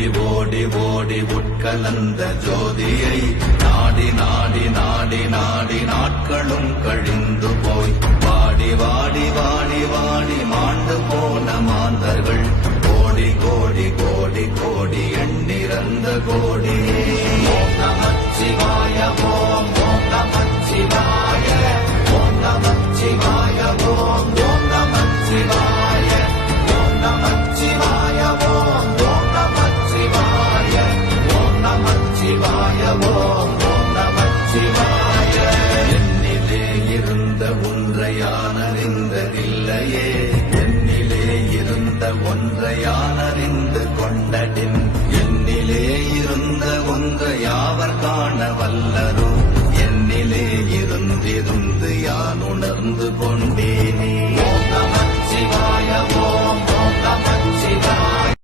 ஓடி ஓடி ஓடி உட்கலந்த ஜோதியை நாடி நாடி நாடி நாடி நாட்களும் கழிந்து போய் வாடி வாடி வாடி வாடி மாண்டு போன மாந்தர்கள் கோடி கோடி கோடி கோடி எண்ணிறந்த கோடி. ஓம் நமச்சிவாய ஓம் ஓம் நமச்சிவாய ஓம் நமச்சிவாய ஓம் ஓம் நமச்சிவாய ஓம் நமச்சிவாய ஓம் ஓம் நமச்சிவாய ஓம் நமச்சிவாய ஓம் ஓம் நமச்சிவாய. என்னிலே இருந்த ஒன்றை யானறிந்ததில்லையே, என்னிலே இருந்த ஒன்றை யானறிந்து கொண்டடின், என்னிலே இருந்த ஒன்றை யாவர் காண வல்லரோ, என்னிலே இருந்திருந்து யான் உணர்ந்து கொண்டே.